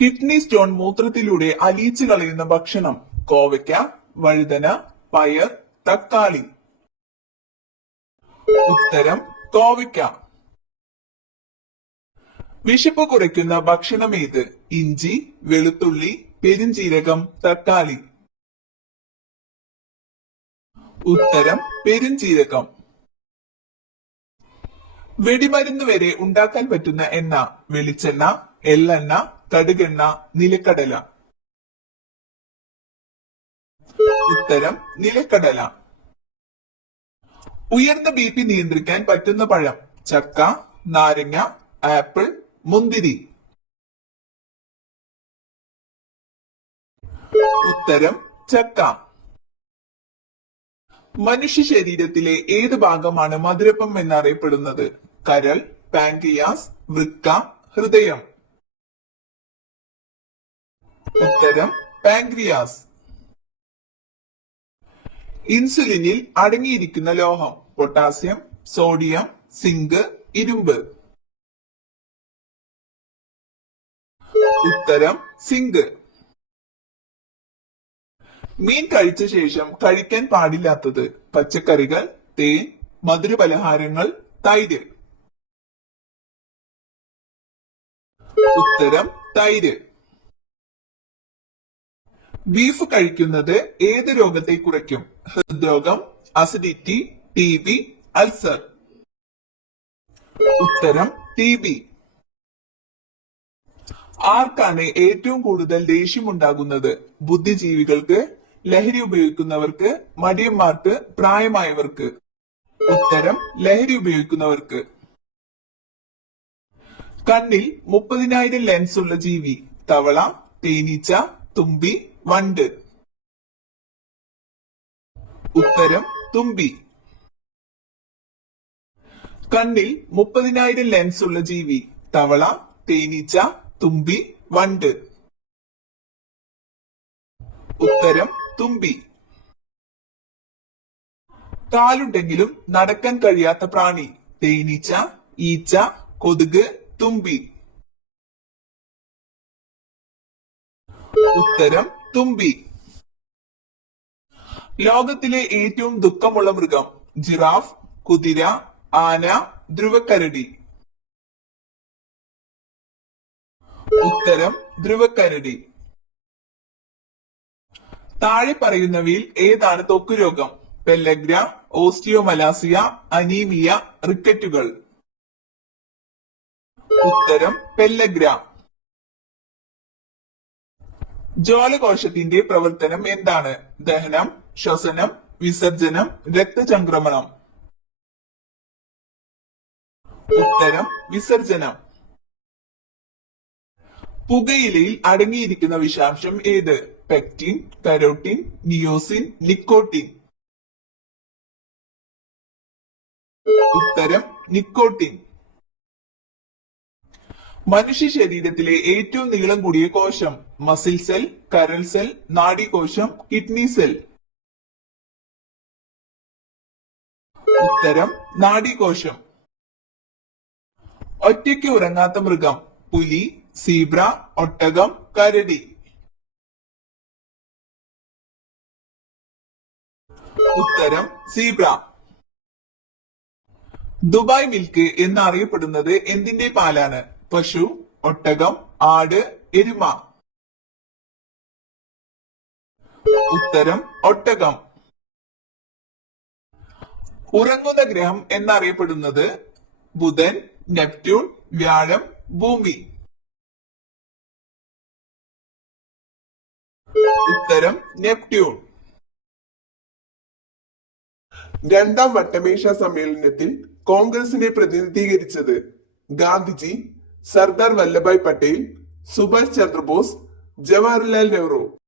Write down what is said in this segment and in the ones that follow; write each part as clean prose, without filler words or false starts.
Kidney stone മൂത്രത്തിലൂടെ അലിയിച്ചു കളയുന്ന ഭക്ഷണം. കോവയ്ക്ക, വഴുതന, പയർ, തക്കാളി. ഉത്തരം കോവയ്ക്ക. വിശപ്പ് കുറയ്ക്കുന്ന ഭക്ഷണം ഏത്? ഇഞ്ചി, വെളുത്തുള്ളി, പെരിഞ്ജീരകം, തക്കാളി. ഉത്തരം പെരിഞ്ജീരകം. വെടിമരുന്ന് വരെ ഉണ്ടാക്കാൻ പറ്റുന്ന എണ്ണ. വെളിച്ചെണ്ണ, എള്ളെണ്ണ, കടുകെണ്ണ, നിലക്കടല. ഉത്തരം നിലക്കടല. ഉയർന്ന BP നിയന്ത്രിക്കാൻ പറ്റുന്ന പഴം. ചക്ക, നാരങ്ങ, ആപ്പിൾ, മുന്തിരി. ഉത്തരം ചക്ക. മനുഷ്യ ശരീരത്തിലെ ഏത് ഭാഗമാണ് മധുരപ്പം എന്നറിയപ്പെടുന്നത്? കരൾ, പാൻക്രിയാസ്, വൃക്ക, ഹൃദയം. ഉത്തരം പാൻക്രിയാസ്. ഇൻസുലിനിൽ അടങ്ങിയിരിക്കുന്ന ലോഹം. പൊട്ടാസ്യം, സോഡിയം, സിങ്ക്, ഇരുമ്പ്. ഉത്തരം സിങ്ക്. മീൻ കഴിച്ച ശേഷം കഴിക്കാൻ പാടില്ലാത്തത്. പച്ചക്കറികൾ, തേൻ, മധുരപലഹാരങ്ങൾ, തൈര്. ഉത്തരം തൈര്. ബീഫ് കഴിക്കുന്നത് ഏത് രോഗത്തെ കുറയ്ക്കും? ഹൃദ്രോഗം, അസിഡിറ്റി, TB, അൾസർ. ഉത്തരം TB. ആർക്കാണ് ഏറ്റവും കൂടുതൽ ദേഷ്യമുണ്ടാകുന്നത്? ബുദ്ധിജീവികൾക്ക്, ലഹരി ഉപയോഗിക്കുന്നവർക്ക്, മടിയന്മാർക്ക്, പ്രായമായവർക്ക്. ഉത്തരം ലഹരി ഉപയോഗിക്കുന്നവർക്ക്. കണ്ണിൽ 30,000 ലെൻസ് ഉള്ള ജീവി. തവള, തേനീച്ച, തുമ്പി, വണ്ട്. ഉത്തരം തുമ്പി. കണ്ണിൽ 30,000 ലെൻസ് ഉള്ള ജീവി. തവള, തേനീച്ച, തുമ്പി, വണ്ട്. ഉത്തരം തുമ്പി. കാലുണ്ടെങ്കിലും നടക്കാൻ കഴിയാത്ത പ്രാണി. തേനീച്ച, ഈച്ച, കൊതുക്, തുമ്പി. ഉത്തരം തുമ്പി. ലോകത്തിലെ ഏറ്റവും ദുഃഖമുള്ള മൃഗം. ജിറാഫ്, കുതിര, ആന, ധ്രുവക്കരടി. ഉത്തരം ധ്രുവക്കരടി. താഴെ പറയുന്നവയിൽ ഏതാണ് ത്വക്ക് രോഗം? പെല്ലഗ്ര, ഓസ്റ്റിയോമലാസിയ, അനീമിയ, റിക്കറ്റുകൾ. ഉത്തരം പെല്ലഗ്ര. ജ്വാലകോശത്തിന്റെ പ്രവർത്തനം എന്താണ്? ദഹനം, ശ്വസനം, വിസർജനം, രക്തചംക്രമണം. ഉത്തരം വിസർജനം. പുകയിലയിൽ അടങ്ങിയിരിക്കുന്ന വിഷാംശം ഏത്? Pectin, carotene, niacin, nicotine. ഉത്തരം നിക്കോട്ടിൻ. മനുഷ്യ ശരീരത്തിലെ ഏറ്റവും നീളം കൂടിയ കോശം. മസിൽ സെൽ, കരൾ സെൽ, നാഡീകോശം, കിഡ്നി സെൽ. ഉത്തരം നാഡീകോശം. ഒറ്റയ്ക്ക് ഉറങ്ങാത്ത മൃഗം. പുലി, സീബ്ര, ഒട്ടകം, കരടി. ഉത്തരം സീബ്ര. ദുബായ് മിൽക്ക് എന്നറിയപ്പെടുന്നത് എന്തിന്റെ പാലാണ്? പശു, ഒട്ടകം, ആട്, എരുമ. ഉത്തരം ഒട്ടകം. ഉറങ്ങുന്ന ഗ്രഹം എന്നറിയപ്പെടുന്നത്? ബുധൻ, നെപ്റ്റ്യൂൺ, വ്യാഴം, ഭൂമി. ഉത്തരം നെപ്റ്റ്യൂൺ. രണ്ടാം വട്ടമേശ സമ്മേളനത്തിൽ കോൺഗ്രസിനെ പ്രതിനിധീകരിച്ചത്? ഗാന്ധിജി, സർദാർ വല്ലഭായ് പട്ടേൽ, സുഭാഷ് ചന്ദ്രബോസ്, ജവഹർലാൽ നെഹ്റു.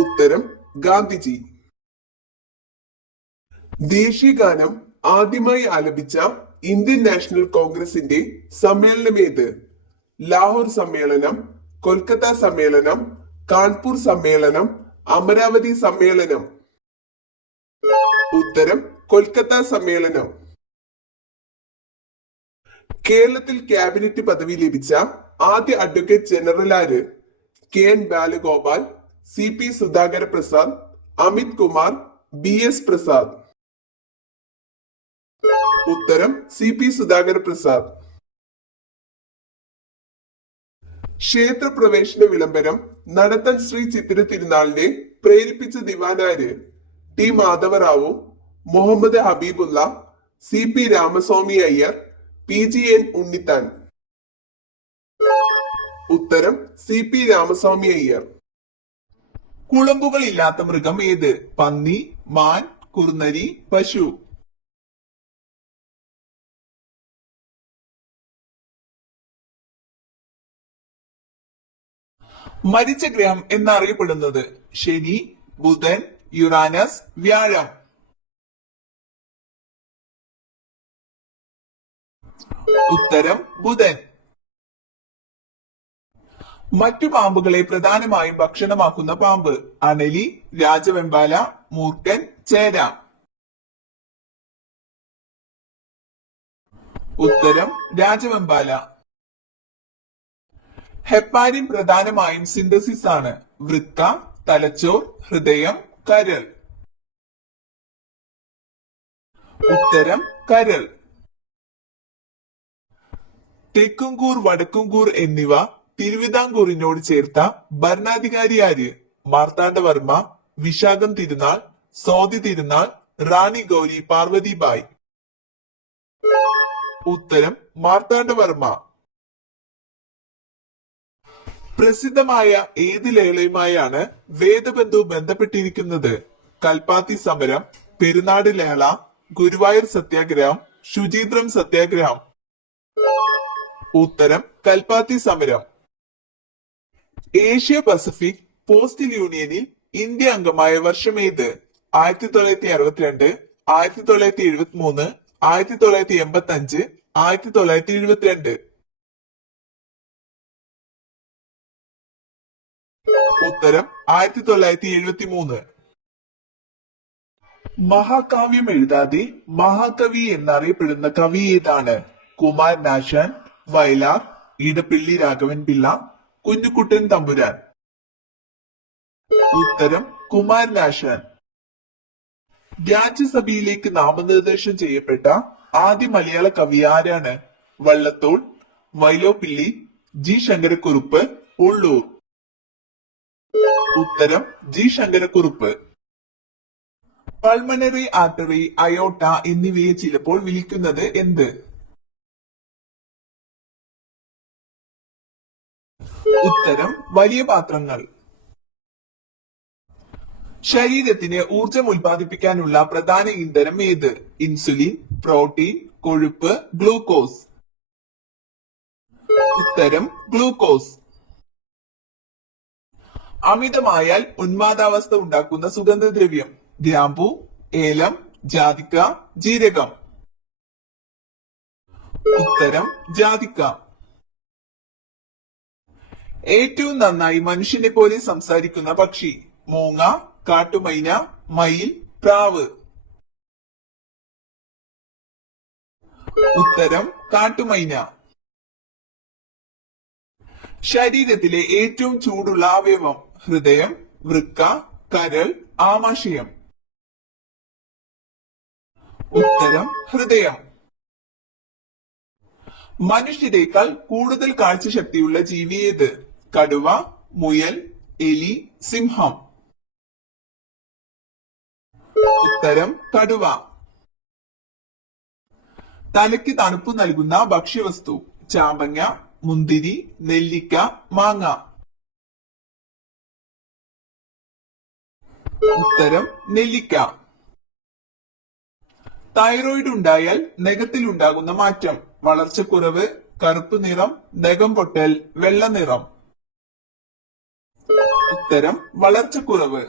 ഉത്തരം ഗാന്ധിജി. ദേശീയ ഗാനം ആദ്യമായി ആലപിച്ച ഇന്ത്യൻ നാഷണൽ കോൺഗ്രസിന്റെ സമ്മേളനം ഏത്? ലാഹോർ സമ്മേളനം, കൊൽക്കത്ത സമ്മേളനം, കാൺപൂർ സമ്മേളനം, അമരാവതി സമ്മേളനം. ഉത്തരം കൊൽക്കത്ത സമ്മേളനം. കേരളത്തിൽ ക്യാബിനറ്റ് പദവി ലഭിച്ച ആദ്യ അഡ്വക്കേറ്റ് ജനറൽ ആര്? K N Balagopal, C P Sudhakara Prasad, Amit Kumar, B S Prasad. ഉത്തരം സി പി സുധാകര പ്രസാദ്. ക്ഷേത്രപ്രവേശന വിളംബരം നടത്താൻ ശ്രീ ചിത്തിര തിരുനാളിനെ പ്രേരിപ്പിച്ച ദിവാനാര്? T Madhava Rao, Muhammad Habibullah, C P Ramaswami Iyer, P G N Unnithan. ഉത്തരം സി പി രാമസ്വാമി അയ്യർ. കുളമ്പുകൾ ഇല്ലാത്ത മൃഗം ഏത്? പന്നി, മാൻ, കുറുനരി, പശു. മരിച്ച ഗ്രഹം എന്നറിയപ്പെടുന്നത്? ശനി, ബുധൻ, യുറാനസ്, വ്യാഴം. ഉത്തരം ബുധൻ. മറ്റു പാമ്പുകളെ പ്രധാനമായും ഭക്ഷണമാക്കുന്ന പാമ്പ്? അണലി, രാജവെമ്പാല, മൂർഖൻ, ചേര. ഉത്തരം രാജവെമ്പാല. ഹെപ്പാരിൻ പ്രധാനമായും സിന്തസിസ് ആണ്? വൃക്ക, തലച്ചോർ, ഹൃദയം, കരൾ. ഉത്തരം കരൾ. തെക്കുംകൂർ, വടക്കുംകൂർ എന്നിവ തിരുവിതാംകൂറിനോട് ചേർത്ത ഭരണാധികാരി ആര്? മാർത്താണ്ഡവർമ്മ, വിശാഖം തിരുനാൾ, സ്വാതി തിരുനാൾ, റാണി ഗൗരി പാർവതിബായി. ഉത്തരം മാർത്താണ്ഡവർമ്മ. പ്രസിദ്ധമായ ഏത് ലേളയുമായാണ് വേദബന്ധു ബന്ധപ്പെട്ടിരിക്കുന്നത്? കൽപ്പാത്തി സമരം, പെരുന്നാട് ലേള, ഗുരുവായൂർ സത്യാഗ്രഹം, ശുചീന്ദ്രം സത്യാഗ്രഹം. ഉത്തരം കൽപ്പാത്തി സമരം. ഏഷ്യ പസഫിക് പോസ്റ്റൽ യൂണിയനിൽ ഇന്ത്യ അംഗമായ വർഷം ഏത്? 1962, 1973, 1985, 1972. ഉത്തരം 1973. മഹാകാവ്യം എഴുതാതെ മഹാകവി എന്നറിയപ്പെടുന്ന കവി ഏതാണ്? കുമാരനാശാൻ, വയലാർ, ഇടപ്പിള്ളി രാഘവൻ പിള്ള, കുഞ്ഞുകുട്ടൻ തമ്പുരാൻ. ഉത്തരം കുമാരനാശാൻ. രാജ്യസഭയിലേക്ക് നാമനിർദ്ദേശം ചെയ്യപ്പെട്ട ആദ്യ മലയാള കവി ആരാണ്? വള്ളത്തോൾ, വൈലോപ്പിള്ളി, ജി ശങ്കരക്കുറുപ്പ്, ഉള്ളൂർ. ഉത്തരം ജി ശങ്കരക്കുറുപ്പ്. പൾമണറി ആർട്ടറി, അയോട്ട എന്നിവയെ ചിലപ്പോൾ വിളിക്കുന്നത് എന്ത്? ഉത്തരം വലിയ പാത്രങ്ങൾ. ശരീരത്തിന് ഊർജം ഉൽപ്പാദിപ്പിക്കാനുള്ള പ്രധാന ഇന്ധനം ഏത്? ഇൻസുലിൻ, പ്രോട്ടീൻ, കൊഴുപ്പ്, ഗ്ലൂക്കോസ്. ഉത്തരം ഗ്ലൂക്കോസ്. അമിതമായാൽ ഉന്മാദാവസ്ഥ ഉണ്ടാക്കുന്ന സുഗന്ധദ്രവ്യം? ഗ്രാമ്പു, ഏലം, ജാതിക്ക, ജീരകം. ഉത്തരം ജാതിക്ക. ഏറ്റവും നന്നായി മനുഷ്യനെ പോലെ സംസാരിക്കുന്ന പക്ഷി? മൂങ്ങ, കാട്ടുമൈന, മയിൽ, പ്രാവ്. ഉത്തരം കാട്ടുമൈന. ശരീരത്തിലെ ഏറ്റവും ചൂടുള്ള അവയവം? ഹൃദയം, വൃക്ക, കരൾ, ആമാശയം. ഉത്തരം ഹൃദയം. മനുഷ്യരെക്കാൾ കൂടുതൽ കാഴ്ചശക്തിയുള്ള ജീവി ഏത്? കടുവ, മുയൽ, എലി, സിംഹം. ഉത്തരം കടുവ. തലയ്ക്ക് തണുപ്പ് നൽകുന്ന ഭക്ഷ്യവസ്തു? ചാമ്പങ്ങ, മുന്തിരി, നെല്ലിക്ക, മാങ്ങ. ഉത്തരം നെല്ലിക്ക. തൈറോയിഡ് ഉണ്ടായാൽ നഖത്തിൽ ഉണ്ടാകുന്ന മാറ്റം? വളർച്ചക്കുറവ്, കറുപ്പ് നിറം, നഖം പൊട്ടൽ, വെള്ള നിറം. ഉത്തരം വളർച്ചക്കുറവ്.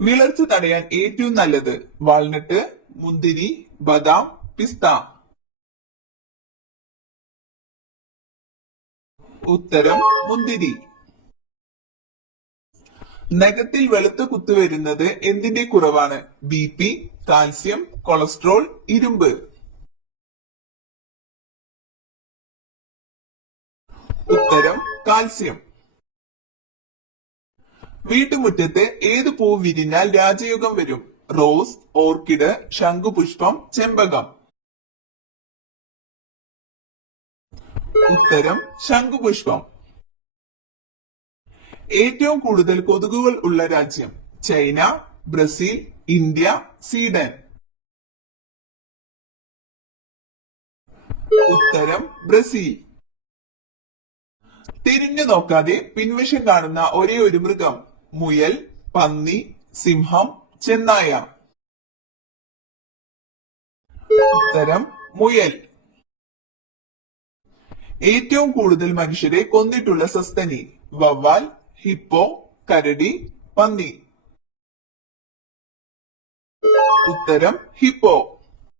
വിളർച്ച തടയാൻ ഏറ്റവും നല്ലത്? വാൾനട്ട്, മുന്തിരി, ബദാം, പിസ്ത. ഉത്തരം മുന്തിരി. നഖത്തിൽ വെളുത്ത കുത്തു വരുന്നത് എന്തിന്റെ കുറവാണ്? ബി പി, കാൽസ്യം, കൊളസ്ട്രോൾ, ഇരുമ്പ്. ഉത്തരം കാൽസ്യം. വീട്ടുമുറ്റത്ത് ഏത് പൂ വിരിഞ്ഞാൽ രാജയോഗം വരും? റോസ്, ഓർക്കിഡ്, ശംഖുപുഷ്പം, ചെമ്പകം. ഉത്തരം ശംഖുപുഷ്പം. ഏറ്റവും കൂടുതൽ കൊതുകുകൾ ഉള്ള രാജ്യം? China, Brazil, India, Sweden. ഉത്തരം ബ്രസീൽ. തിരിഞ്ഞു നോക്കാതെ പിൻവശം കാണുന്ന ഒരേ ഒരു മൃഗം? മുയൽ, പന്നി, സിംഹം, ചെന്നായ. ഉത്തരം മുയൽ. ഏറ്റവും കൂടുതൽ മനുഷ്യരെ കൊന്നിട്ടുള്ള സസ്തനി? വവ്വാൽ, ഹിപ്പോ, കരടി, പന്നി. ഉത്തരം ഹിപ്പോ.